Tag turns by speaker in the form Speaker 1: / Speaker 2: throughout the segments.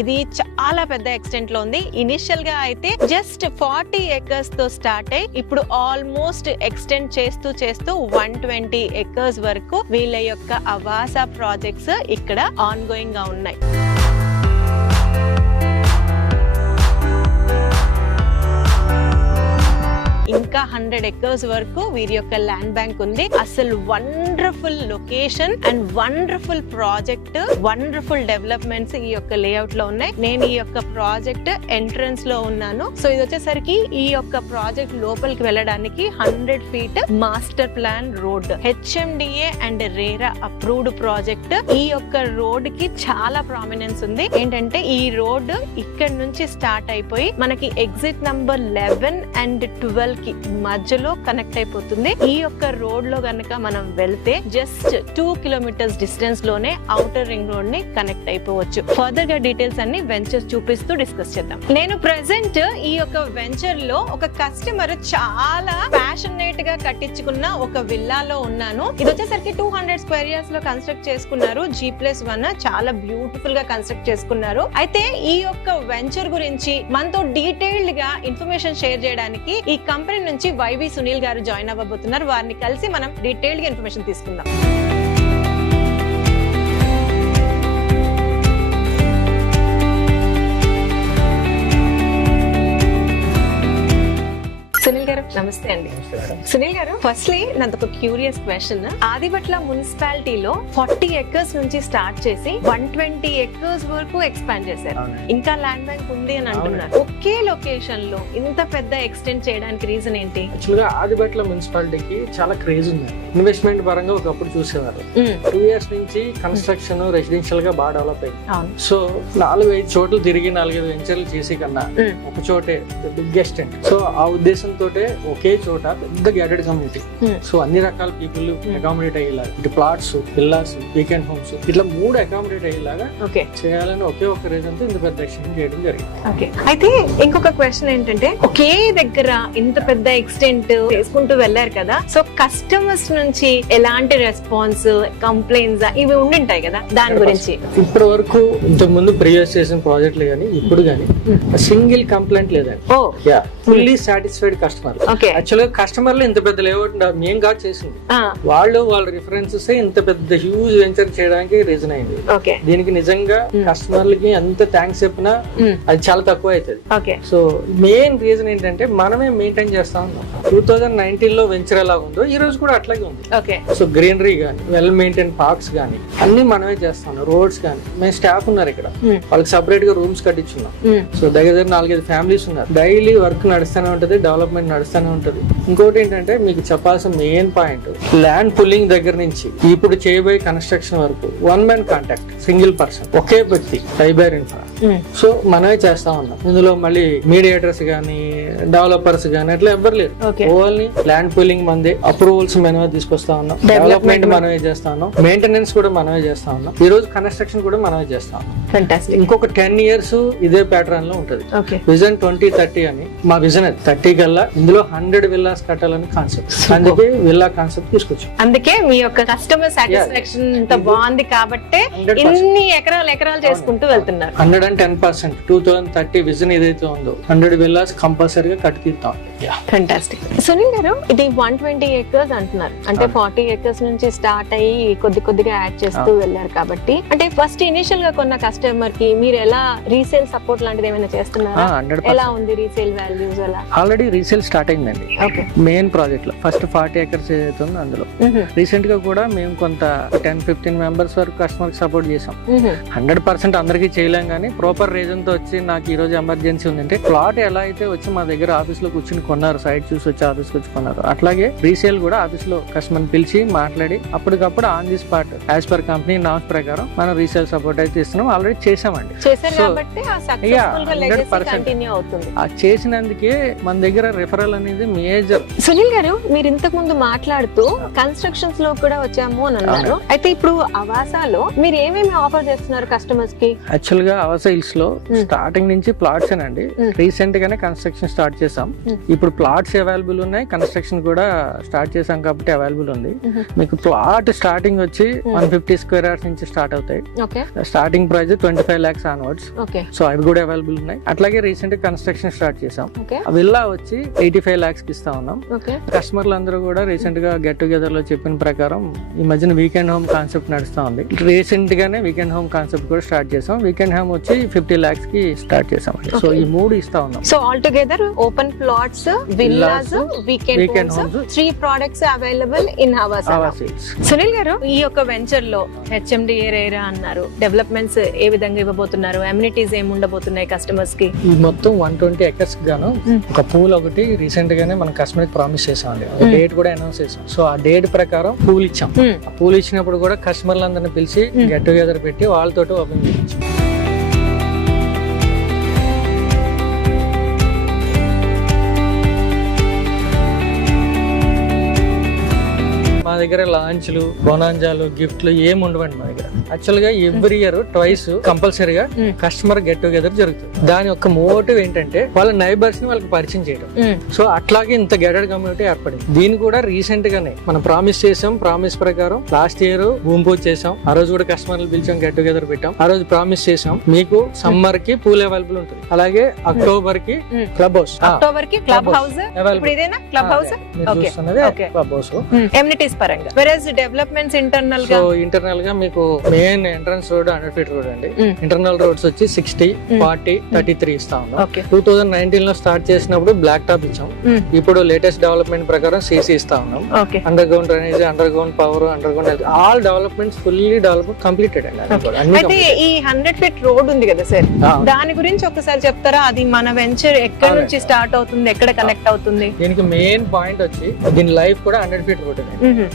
Speaker 1: ఇది చాలా పెద్ద ఎక్స్టెంట్లో ఉంది. ఇనిషియల్గా అయితే జస్ట్ ఫార్టీ ఎకర్స్తో స్టార్ట్ అయ్యి ఇప్పుడు ఆల్మోస్ట్ ఎక్స్టెండ్ చేస్తూ చేస్తూ వన్ ట్వంటీ ఎకర్స్ వరకు వీళ్ళ యొక్క అవాసా ప్రాజెక్ట్స్ ఇక్కడ ఆన్ గోయింగ్గా ఉన్నాయి. ఇంకా హండ్రెడ్ ఎకర్స్ వరకు వీరి యొక్క ల్యాండ్ బ్యాంక్ ఉంది. అసలు wonderful location and wonderful project wonderful developments ఈ యొక్క లేఅవుట్లో ఉన్నాయి. నేను ఈ యొక్క ప్రాజెక్ట్ ఎంట్రన్స్లో ఉన్నాను. సో ఇది వచ్చేసరికి ఈ యొక్క ప్రాజెక్ట్ లోపలికి వెళ్ళడానికి hundred feet master plan road. HMDA and RERA approved project. ఈ యొక్క రోడ్కి చాలా ప్రామినెన్స్ ఉంది. ఏంటంటే ఈ రోడ్ ఇక్కడ నుంచి స్టార్ట్ అయిపోయి మనకి exit number eleven and twelve కి మధ్యలో కనెక్ట్ అయిపోతుంది. ఈ యొక్క రోడ్లో గనక మనం వెళ్తే జస్ట్ టూ కిలోమీటర్స్ డిస్టెన్స్లోనే అవుటర్ రింగ్ రోడ్ని కనెక్ట్ అయిపోవచ్చు. ఫర్దర్గా డీటెయిల్స్ అన్ని వెంచర్స్ చూపిస్తూ డిస్కస్ చేద్దాం. నేను ప్రెసెంట్ ఈ యొక్క వెంచర్లో ఒక కస్టమర్ చాలా ప్యాషనేట్గా కట్టించుకున్న ఒక విల్లాలో ఉన్నాను. ఇది వచ్చేసరికి టూ హండ్రెడ్ స్క్వేర్ ఇయర్స్లో కన్స్ట్రక్ట్ చేసుకున్నారు. జీ ప్లస్ వన్ చాలా బ్యూటిఫుల్గా కన్స్ట్రక్ట్ చేసుకున్నారు. అయితే ఈ యొక్క వెంచర్ గురించి మనతో డీటెయిల్డ్గా ఇన్ఫర్మేషన్ షేర్ చేయడానికి ఈ కంపెనీ నుంచి వైవి సునీల్ గారు జాయిన్ అవ్వబోతున్నారు. వారిని కలిసి మనం డీటెయిల్డ్గా ఇన్ఫర్మేషన్ తీసుకుందాం. సునీల్ గారు నమస్తే అండి. సునీల్ గారు ఫస్ట్లీ నాది ఒక క్యూరియస్ క్వశ్చన్ ఆదిబట్ల మున్సిపాలిటీలో ఫార్టీ ఎకర్స్ నుంచి స్టార్ట్ చేసి వన్ ట్వంటీ ఎకర్స్ వరకు ఎక్స్పాండ్ చేశారు. ఇంకా ల్యాండ్ బ్యాంక్ ఉంది అని అంటున్నారు. ఒకే లొకేషన్లో ఇంత పెద్ద ఎక్స్టెండ్ చేయడానికి రీజన్ ఏంటి?
Speaker 2: యాక్చువల్గా ఆదిబట్ల మున్సిపాలిటీకి చాలా క్రేజ్ ఉంది. ఇన్వెస్ట్మెంట్ పరంగా ఒకప్పుడు చూసేవారు. టూ ఇయర్స్ నుంచి కన్స్ట్రక్షన్ రెసిడెన్షియల్గా బాగా డెవలప్ అయింది. సో నాలుగు ఐదు చోట్ల తిరిగి నాలుగైదు వెంచర్లు చేసి కన్నా. ఒక చోటే బిగ్గెస్ట్ సో ఆ ఉద్దేశంతో ఒకే చోట పెద్ద గ్యాటెడ్ కమ్యూనిటీ
Speaker 1: Hmm.
Speaker 2: సో అన్ని రకాల పీపుల్ అకామిడేట్ అయ్యేలాగా ఇటు ప్లాట్స్ విల్లాస్ వీకెండ్ హోమ్స్ ఇట్లా మూడు అకామిడేట్ అయ్యేలాగా
Speaker 1: ఓకే
Speaker 2: చేయాలని ఒకే ఒక రీజన్తో ఇంత పెద్ద ఎక్స్టెండ్ చేయడం జరిగింది.
Speaker 1: ఓకే అయితే ఇంకొక క్వశ్చన్ ఏంటంటే ఒకే దగ్గర ఇంత పెద్ద ఎక్స్టెంట్ చేసుకుంటూ వెళ్ళారు కదా సో కస్టమర్స్ నుంచి ఎలాంటి రెస్పాన్స్ కంప్లైంట్స్ ఇవి ఉండింటాయి కదా దాని గురించి.
Speaker 2: ఇప్పటి వరకు ఇంతకు ముందు ప్రీవియస్ చేసిన ప్రాజెక్టులు కానీ ఇప్పుడు కానీ సింగిల్ కంప్లైంట్ లేదండి. ఫుల్లీ సాటిస్ఫైడ్ కస్టమర్ యాక్చువల్గా కస్టమర్లు ఇంత పెద్ద లేఅవుట్ మేము కాదు చేసింది. వాళ్ళు వాళ్ళ రిఫరెన్సెస్ ఇంత పెద్ద హ్యూజ్ వెంచర్ చేయడానికి రీజన్ అయింది. దీనికి నిజంగా కస్టమర్లకి ఎంత థ్యాంక్స్ చెప్పినా అది చాలా తక్కువ అవుతుంది సో మెయిన్ రీజన్ ఏంటంటే మనమే మెయింటైన్ చేస్తా ఉన్నాం టూ థౌజండ్ నైన్టీన్లో వెంచర్ ఎలా ఉందో ఈ రోజు కూడా అట్లాగే ఉంది.
Speaker 1: ఓకే
Speaker 2: సో గ్రీనరీ కానీ వెల్ మెయింటైన్ పార్క్స్ కానీ అన్ని మనమే చేస్తాం. రోడ్స్ కానీ మేము స్టాఫ్ ఉన్నారు ఇక్కడ. వాళ్ళకి సపరేట్గా రూమ్స్ కట్టించున్నాం. సో దగ్గర దగ్గర నాలుగైదు ఫ్యామిలీస్ ఉన్నారు. డైలీ వర్క్ నడుస్తూనే ఉంటది డెవలప్మెంట్ నడుస్తూనే ఉంటుంది. ఇంకోటి ఏంటంటే మీకు చెప్పాల్సిన మెయిన్ పాయింట్ ల్యాండ్ పుల్లింగ్ దగ్గర నుంచి ఇప్పుడు చేయబోయే కన్స్ట్రక్షన్ వరకు one man contact single person ఒకే వ్యక్తి సైబర్ ఇన్ఫ్రా సో మనమే చేస్తా ఉన్నాం. ఇందులో మళ్ళీ మీడియేటర్స్ కానీ డెవలపర్స్ కానీ అట్లా ఎవ్వరు లేరు. ఓన్లీ ల్యాండ్ పుల్లింగ్ మంది అప్రూవల్స్ మనమే తీసుకొస్తా ఉన్నాం. డెవలప్మెంట్ మనమే చేస్తా ఉన్నాం. మెయింటెనెన్స్ కూడా మనమే చేస్తా ఉన్నాం. ఈ రోజు కన్స్ట్రక్షన్ కూడా మనమే చేస్తా ఉన్నాం. ఇంకొక టెన్ ఇయర్స్ ఇదే ప్యాటర్న్లో ఉంటది. విజన్ ట్వంటీ థర్టీ అని మా విజన్ థర్టీ కల్లా ఇందులో హండ్రెడ్ విల్లాస్ కట్టాలని కాన్సెప్ట్ అందుకే విల్లా కాన్సెప్ట్ తీసుకొచ్చాం.
Speaker 1: అందుకే మీ యొక్క కస్టమర్ సాటిస్ఫాక్షన్ ఇంత బాగుంది కాబట్టే
Speaker 2: 100%
Speaker 1: ఇన్ని ఎకరాలు ఎకరాలు చేసుకుంటూ వెళ్తున్నారు.
Speaker 2: Hundred and ten percent two thousand thirty vision ఏదైతే ఉందో హండ్రెడ్ విల్లాస్ కంపల్సరీగా కట్టి తీరుతాం
Speaker 1: ఫంటాస్టిక్ సునీల్ గారు ఇది వన్ ట్వంటీ ఏకర్స్ అంటున్నారు. అంటే ఫార్టీ ఏకర్స్ నుంచి స్టార్ట్ అయ్యి కొద్ది కొద్దిగా యాడ్ చేస్తూ వెళ్ళారు కాబట్టి. అంటే ఫస్ట్ ఇనిషియల్గా కొన్న కస్టమర్కి మీరు ఎలా రీసేల్ సపోర్ట్ లాంటిది ఏమైనా చేస్తున్నారా? ఎలా ఉంది రీసేల్ వాల్యూస్ అలా?
Speaker 2: ఆల్రెడీ రీసేల్ స్టార్ట్ అయిందండి.
Speaker 1: ఓకే
Speaker 2: మెయిన్ ప్రాజెక్ట్లో. ఫస్ట్ ఫార్టీ ఎకర్స్ ఏదైతే అందులో. రీసెంట్గా కూడా మేము కొంత టెన్ ఫిఫ్టీన్ మెంబర్స్ వరకు కస్టమర్ సపోర్ట్ చేసాం హండ్రెడ్ పర్సెంట్ అందరికీ చేయలేం కానీ ప్రాపర్ రీజన్తో వచ్చి నాకు ఈ రోజు ఎమర్జెన్సీ ఉందంటే ప్లాట్ ఎలా అయితే వచ్చి మా దగ్గర ఆఫీస్లో కూర్చుని కొన్నారు సైట్ చూసి వచ్చి ఆఫీస్ వచ్చి కొన్నారు. అట్లాగే రీసేల్ కూడా ఆఫీస్లో కస్టమర్ పిలిచి మాట్లాడి అప్పటికప్పుడు on the spot as per company norms ప్రకారం మనం రీసేల్ సపోర్ట్ అయితే ఇస్తున్నాం. ఆల్రెడీ చేసామండి
Speaker 1: చేశారు
Speaker 2: So,
Speaker 1: కాబట్టి ఆ సక్సెస్ఫుల్గా
Speaker 2: 100%
Speaker 1: లెగసీ కంటిన్యూ అవుతుంది.
Speaker 2: ఆ చేసినందుకే మన దగ్గర రిఫరల్ అనేది మేజర్
Speaker 1: సునీల్ గారు మీరు ఇంతకు ముందు మాట్లాడుతూ కన్స్ట్రక్షన్స్లో కూడా వచ్చాము అని అన్నారు. అయితే ఇప్పుడు అవాసాలో మీరు ఏమేమి ఆఫర్ చేస్తున్నారు
Speaker 2: కస్టమర్స్కి? యాక్చువల్గా అవస
Speaker 1: హిల్స్లో.
Speaker 2: స్టార్టింగ్ నుంచి ప్లాట్స్ అండి. రీసెంట్ గానే కన్స్ట్రక్షన్ స్టార్ట్ చేసాం. ఇప్పుడు ప్లాట్స్ అవైలబుల్ ఉన్నాయి. కన్స్ట్రక్షన్ కూడా స్టార్ట్ చేసాం కాబట్టి అవైలబుల్ ఉంది. మీకు ప్లాట్ స్టార్టింగ్ వచ్చి. వన్ ఫిఫ్టీ స్క్వేర్ యార్డ్స్ నుంచి స్టార్ట్ అవుతాయి.
Speaker 1: Okay.
Speaker 2: Starting price twenty five lakhs onwards
Speaker 1: okay.
Speaker 2: So అవి కూడా అవైలబుల్ ఉన్నాయి. అట్లాగే రీసెంట్ కన్స్ట్రక్షన్ స్టార్ట్ చేసాం విల్లా వచ్చి ఎయిటీ ఫైవ్ లాక్స్కి ఇస్తా ఉన్నాం. కస్టమర్లు అందరూ కూడా రీసెంట్గా గెట్ టుగెదర్లో చెప్పిన ప్రకారం ఈ మధ్యన వీకెండ్ హోమ్ కాన్సెప్ట్ నడుస్తా ఉంది. రీసెంట్ గానే వీకెండ్ హోమ్ కాన్సెప్ట్ కూడా స్టార్ట్ చేసాం. వీకెండ్ హోమ్ వచ్చి ఫిఫ్టీ లాక్స్కి స్టార్ట్ చేసాం. సో. ఈ మూడు ఇస్తా ఉన్నాం.
Speaker 1: So all together open plots villas weekend homes. Three products available in Avasa Sunil garu ఈ యొక్క వెంచర్లో హెచ్ఎండి ఏరేరా అన్నారు. డెవలప్మెంట్స్ ఏ విధంగా ఇవ్వబోతున్నారు? అమ్యూనిటీస్ ఏమి ఉండబోతున్నాయి
Speaker 2: కస్టమర్స్కి? మొత్తం వన్ ట్వంటీ ఎకర్స్ గాను
Speaker 1: Hmm.
Speaker 2: ఒక పూల్ ఒకటి రీసెంట్ గానే మన కస్టమర్ ప్రామిస్ చేసామండి
Speaker 1: Hmm.
Speaker 2: డేట్ కూడా అనౌన్స్ చేసాం సో ఆ డేట్ ప్రకారం పూల్ ఇచ్చాం
Speaker 1: Hmm.
Speaker 2: ఆ పూల్ ఇచ్చినప్పుడు కూడా కస్టమర్లు అందరిని పిలిచి
Speaker 1: Hmm.
Speaker 2: గెట్ టుగెదర్ పెట్టి వాళ్ళతోటి ఓపెన్ చేయించాం దగ్గర లాంచ్లు బొనాంజాలు గిఫ్ట్లు ఏమి ఉండవండి మా దగ్గర. యాక్చువల్గా ఎవ్రీ ఇయర్ ట్వైస్ కంపల్సరీగా
Speaker 1: Hmm.
Speaker 2: కస్టమర్ గెట్ టుగెదర్ జరుగుతుంది. దాని యొక్క మోటివ్ ఏంటంటే వాళ్ళ నైబర్స్ని వాళ్ళకి పరిచయం చేయడం. సో అట్లాగే ఇంత గెడెడ్ కమ్యూనిటీ ఏర్పడింది. దీన్ని కూడా రీసెంట్ గానే మనం ప్రామిస్ చేసాం ప్రామిస్ ప్రకారం లాస్ట్ ఇయర్ భూమి పూజ చేసాం ఆ రోజు కూడా కస్టమర్లు పిలిచాం గెట్ టుగెదర్ పెట్టాం. ఆ రోజు ప్రామిస్ చేసాం మీకు సమ్మర్కి పూల్ అవైలబుల్ ఉంటుంది. అలాగే అక్టోబర్కి
Speaker 1: Hmm.
Speaker 2: Club house
Speaker 1: అక్టోబర్కి club house
Speaker 2: available
Speaker 1: club house Okay.
Speaker 2: Club house
Speaker 1: amenities పరంగా. వెరస్ డెవలప్మెంట్స్
Speaker 2: ఇంటర్నల్గా? ఇంటర్నల్గా మీకు main entrance road hundred feet road అండి. ఇంటర్నల్ రోడ్స్ వచ్చి సిక్స్టీ. ఫార్టీ థర్టీ త్రీ ఇస్తా ఉన్నాం.
Speaker 1: ఓకే
Speaker 2: టూ థౌజండ్ నైన్టీన్లో స్టార్ట్ చేసినప్పుడు బ్లాక్ టాప్ ఇచ్చాం.
Speaker 1: Mm.
Speaker 2: ఇప్పుడు లేటెస్ట్ డెవలప్మెంట్ ప్రకారం సీసీ ఇస్తా ఉన్నాం. Underground drainage underground power underground all developments fully develop completed అండి
Speaker 1: అయితే ఈ హండ్రెడ్ ఫీట్ రోడ్ ఉంది కదా సార్? దాని గురించి ఒకసారి చెప్తారా? అది మన వెంచర్ ఎక్కడ. నుంచి స్టార్ట్ అవుతుంది? ఎక్కడ కనెక్ట్ అవుతుంది?
Speaker 2: దీనికి మెయిన్ పాయింట్ వచ్చి దీని లైఫ్ కూడా hundred feet road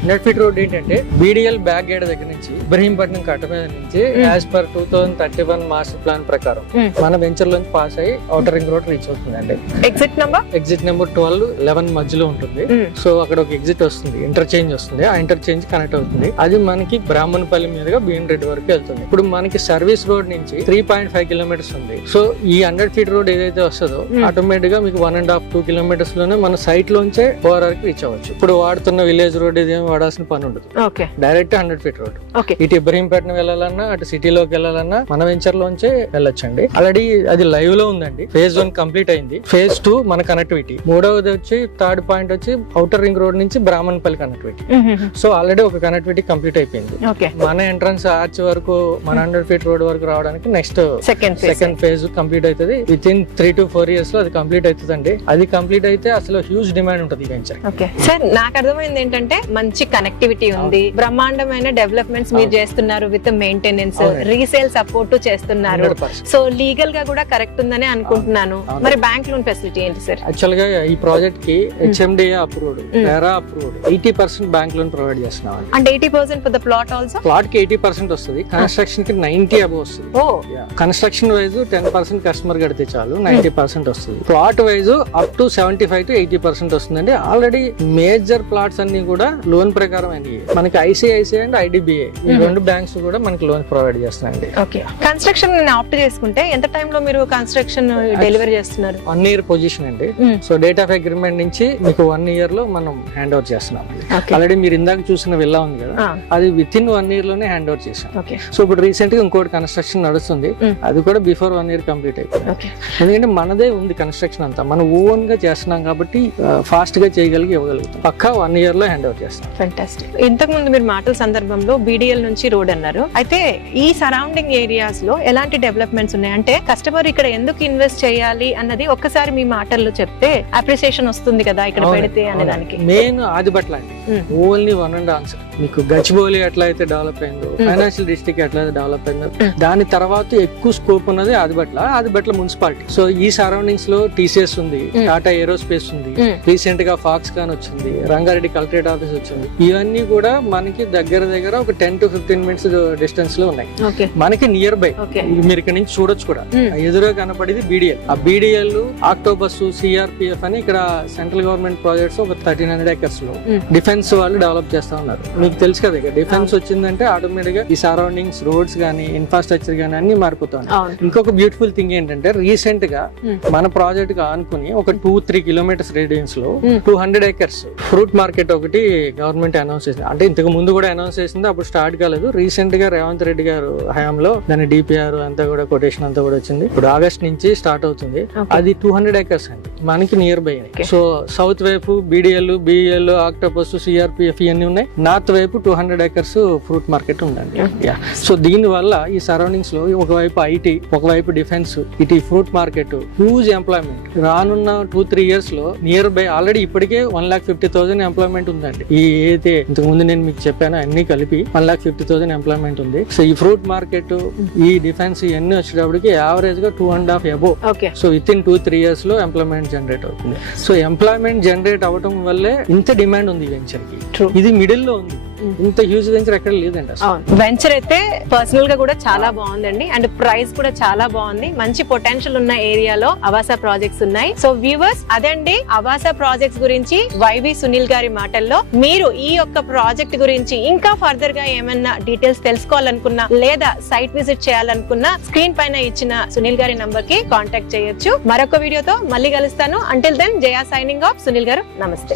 Speaker 2: hundred feet road ఏంటంటే బీడిఎల్ బ్యాక్ గేట్ దగ్గర నుంచి ఇబ్రహీంపట్నం కట్ట మీద నుంచి. As per two thousand thirty one master plan ప్రకారం. మన వెంచర్ లోంచి పాస్ అయ్యి అవుటర్ రింగ్ రోడ్ రీచ్ అవుతుందండి.
Speaker 1: Exit number
Speaker 2: exit number twelve eleven మధ్యలో ఉంటుంది. సో అక్కడ ఒక ఎగ్జిట్ వస్తుంది ఇంటర్చేంజ్ వస్తుంది. ఆ ఇంటర్చేంజ్ కనెక్ట్ అవుతుంది. అది మనకి బ్రాహ్మణపల్లి మీదుగా బీన్ రెడ్డి వరకు వెళ్తుంది. ఇప్పుడు మనకి సర్వీస్ రోడ్ నుంచి త్రీ పాయింట్ ఫైవ్ కిలోమీటర్స్ ఉంది. సో ఈ హండ్రెడ్ ఫీట్ రోడ్ ఏదైతే వస్తుందో. ఆటోమేటిక్గా మీకు వన్ అండ్ హాఫ్ టూ కిలోమీటర్స్లోనే మన సైట్ లోంచే ఓవర్ వరకు రీచ్ అవ్వచ్చు. ఇప్పుడు వాడుతున్న విలేజ్ రోడ్ ఇదేం వాడాల్సిన పని ఉండదు. డైరెక్ట్ హండ్రెడ్ ఫీట్ రోడ్ ఇటు ఇబ్రహీంపట్నం వెళ్ళాలన్నా అటు సిటీలోకి వెళ్ళాలన్నా మన వెంచర్ లోంచే వెళ్ళొచ్చండి. ఆల్రెడీ అది లైవ్లో ఉందండి. ఫేజ్ వన్ కంప్లీట్ అయింది. ఫేజ్ టూ మన కనెక్టివిటీ మూడవది వచ్చి థర్డ్ పాయింట్ వచ్చి అవుటర్ రింగ్ రోడ్ నుంచి బ్రాహ్మణపల్లి కనెక్టివిటీ సో ఆల్రెడీ ఒక కనెక్టివిటీ కంప్లీట్ అయిపోయింది. మన ఎంట్రన్స్ ఆర్చ్ వరకు మన హండ్రెడ్ ఫీట్ రోడ్ వరకు రావడానికి next
Speaker 1: second phase
Speaker 2: second phase complete అవుతుంది. Within three to four ఇయర్స్లో అది కంప్లీట్ అవుతుందండి. అది కంప్లీట్ అయితే అసలు హ్యూజ్ డిమాండ్ ఉంటుంది వెంచర్
Speaker 1: సార్ నాకు అర్థమైంది ఏంటంటే మంచి కనెక్టివిటీ ఉంది. బ్రహ్మాండమైన డెవలప్మెంట్స్ మీరు. చేస్తున్నారు విత్ మెయింటెనెన్స్. రీసేల్ సపోర్ట్ చేస్తున్నారు. సో లీగల్గా కూడా కరెక్ట్ ఉందని అనుకుంటున్నాను. మరి బ్యాంక్ లోన్ ఫెసిలిటీ ఏంటి సార్
Speaker 2: యాక్చువల్గా ఈ ప్రాజెక్ట్కి HMDA approved. RERA approved eighty percent bank loan provide చేస్తున్నాం అండి
Speaker 1: అంటే eighty percent for the plot also
Speaker 2: ప్లాట్కి eighty percent వస్తుంది. కన్స్ట్రక్షన్కి నైన్టీ అబౌవ్ వస్తుంది.
Speaker 1: ఓ.
Speaker 2: Construction wise ten percent customer కడితే చాలు నైన్టీ పర్సెంట్ వస్తుంది. Plot wise up to seventy five to eighty percent వస్తుందండి. ఆల్రెడీ మేజర్ ప్లాట్స్ అన్ని కూడా లోన్ ప్రకారం అయినాయి మనకి ఐసిఐసిఐ అండ్ ఐడిబిఐ. ఈ. రెండు బ్యాంక్స్ కూడా మనకి లోన్ ప్రొవైడ్ చేస్తున్నాయండి.
Speaker 1: ఓకే. కన్స్ట్రక్షన్ ఆప్ట్ చేసుకుంటే ఎంత time లో మీరు కన్స్ట్రక్షన్ డెలివరీ చేస్తున్నారు?
Speaker 2: వన్ ఇయర్ పొజిషన్ అండి. సో డేట్ ఆఫ్ అగ్రిమెంట్ నుంచి మీకు వన్ ఇయర్లో మనం హ్యాండ్ ఓవర్ చేస్తున్నాం ఆల్రెడీ మీరు ఇందాక చూసిన విల్లా ఉంది కదా. అది విత్ ఇన్ వన్ ఇయర్లోనే హ్యాండ్ ఓవర్ చేసాం సో ఇప్పుడు రీసెంట్గా ఇంకోటి కన్స్ట్రక్షన్ నడుస్తుంది. అది కూడా బిఫోర్ వన్ ఇయర్ కంప్లీట్ అయిపోయింది. ఎందుకంటే మనదే ఉంది కన్స్ట్రక్షన్ అంతా. మనం ఓన్గా చేస్తున్నాం కాబట్టి ఫాస్ట్గా చేయగలిగి ఇవ్వగలుగుతాం. పక్కా వన్ ఇయర్లో హ్యాండ్ ఓవర్ చేస్తాం.
Speaker 1: ఫెంటాస్టిక్ ఇంతకు ముందు మీరు మాటల సందర్భంలో బీడీఎల్ నుంచి రోడ్ అన్నారు. అయితే ఈ సరౌండింగ్ ఏరియాస్లో ఎలాంటి డెవలప్మెంట్స్ ఉన్నాయి? అంటే కస్టమర్ ఇక్కడ ఎందుకు ఇన్వెస్ట్ చేయాలి అన్నది ఒక్కసారి మీ మాటల్లో చెప్తే అప్రిసియేషన్ వస్తుంది కదా ఇక్కడ పెడితే అనే దానికి.
Speaker 2: Main Adibatla. Only one and answer మీకు గచ్చిబౌలి ఎట్లా అయితే డెవలప్ అయిందో ఫైనాన్షియల్ డిస్ట్రిక్ట్ ఎట్లా అయితే డెవలప్ అయిందో. దాని తర్వాత ఎక్కువ స్కోప్ ఉన్నది ఆదిబట్ల ఆదిబట్ల మున్సిపాలిటీ సో ఈ సరౌండింగ్స్లో టీసీఎస్ ఉంది. టాటా ఏరోస్పేస్ ఉంది. రీసెంట్గా ఫాక్స్ కాన్ వచ్చింది రంగారెడ్డి కలెక్టరేట్ ఆఫీస్ వచ్చింది. ఇవన్నీ కూడా మనకి దగ్గర దగ్గర ఒక టెన్ టు ఫిఫ్టీన్ మినిట్స్ డిస్టెన్స్లో ఉన్నాయి. మనకి నియర్ బై మీరు ఇక్కడ నుంచి చూడొచ్చు కూడా. ఎదురుగా కనపడేది బీడిఎల్ ఆ బీడిఎల్ ఆక్టోబస్ సిఆర్పిఎఫ్ అని ఇక్కడ సెంట్రల్ గవర్నమెంట్ ప్రాజెక్ట్స్ ఒక థర్టీన్ హండ్రెడ్
Speaker 1: ఎకర్స్లో.
Speaker 2: డిఫెన్స్ వాళ్ళు డెవలప్ చేస్తా ఉన్నారు. మీకు తెలుసు కదా ఇక డిఫెన్స్ వచ్చిందంటే ఆటోమేటిక్గా ఈ సరౌండింగ్స్ రోడ్స్ గానీ ఇన్ఫ్రాస్ట్రక్చర్ గానీ అన్ని మారిపోతాయి.
Speaker 1: అవును.
Speaker 2: ఇంకొక బ్యూటిఫుల్ థింగ్ ఏంటంటే
Speaker 1: రీసెంట్గా.
Speaker 2: మన ప్రాజెక్ట్గా ఆనుకుని ఒక two three kilometres
Speaker 1: రేడియన్స్లో.
Speaker 2: Two hundred acres fruit market ఒకటి గవర్నమెంట్ అనౌన్స్ చేసింది. అంటే ఇంతకు ముందు కూడా అనౌన్స్ చేసింది అప్పుడు స్టార్ట్ కాలేదు. రీసెంట్గా రేవంత్ రెడ్డి గారు హయాంలో దాని డిపిఆర్ అంతా కూడా కొటేషన్ అంతా కూడా వచ్చింది. ఇప్పుడు ఆగస్ట్ నుంచి స్టార్ట్ అవుతుంది. అది టూ హండ్రెడ్ ఏకర్స్ అండి. మనకి నియర్ బై. సో సౌత్ వైపు బీడిఎల్ బిఎల్ ఆక్టోపస్ సిఆర్పిఎఫ్ ఇవన్నీ ఉన్నాయి. నార్త్ వైపు two hundred acres fruit market ఉందండి. యా సో దీని వల్ల ఈ సరౌండింగ్స్లో ఒకవైపు ఐటీ ఒకవైపు డిఫెన్స్ ఇటు ఫ్రూట్ మార్కెట్ హ్యూజ్ ఎంప్లాయ్మెంట్ రానున్న టూ త్రీ ఇయర్స్లో నియర్ బై ఆల్రెడీ ఇప్పటికే one lakh fifty thousand employment ఉందండి. ఈ అయితే ఇంతకు ముందు నేను మీకు చెప్పాను అన్ని కలిపి one lakh fifty thousand employment ఉంది. సో ఈ ఫ్రూట్ మార్కెట్ ఈ డిఫెన్స్ ఇవన్నీ వచ్చేటప్పటికి యావరేజ్గా two and half above
Speaker 1: okay
Speaker 2: so within two three ఇయర్స్లో ఎంప్లాయ్మెంట్ జనరేట్ అవుతుంది. సో ఎంప్లాయ్మెంట్ జనరేట్ అవడం వల్లే ఇంత డిమాండ్ ఉంది
Speaker 1: వెంచర్కి.
Speaker 2: ఇది మిడిల్లో ఉంది. ఇంత హ్యూజ్ వెంచర్ ఎక్కడ లేదండి
Speaker 1: వెంచర్ అయితే పర్సనల్గా కూడా చాలా బాగుందండి. అండ్ ప్రైస్ కూడా చాలా బాగుంది. మంచి పొటెన్షియల్ ఉన్న ఏరియాలో అవాసా ప్రాజెక్ట్స్ ఉన్నాయి. సో వ్యూవర్స్ అదండి అవాసా ప్రాజెక్ట్స్ గురించి వైవి సునీల్ గారి మాటల్లో మీరు ఈ యొక్క ప్రాజెక్ట్ గురించి ఇంకా ఫర్దర్గా ఏమన్నా డీటెయిల్స్ తెలుసుకోవాలనుకున్నా లేదా సైట్ విజిట్ చేయాలనుకున్నా స్క్రీన్ పైన ఇచ్చిన సునీల్ గారి నంబర్కి కాంటాక్ట్ చేయొచ్చు. మరొక వీడియోతో మళ్ళీ కలుస్తాను. Until then Jaya signing off Sunil garu నమస్తే.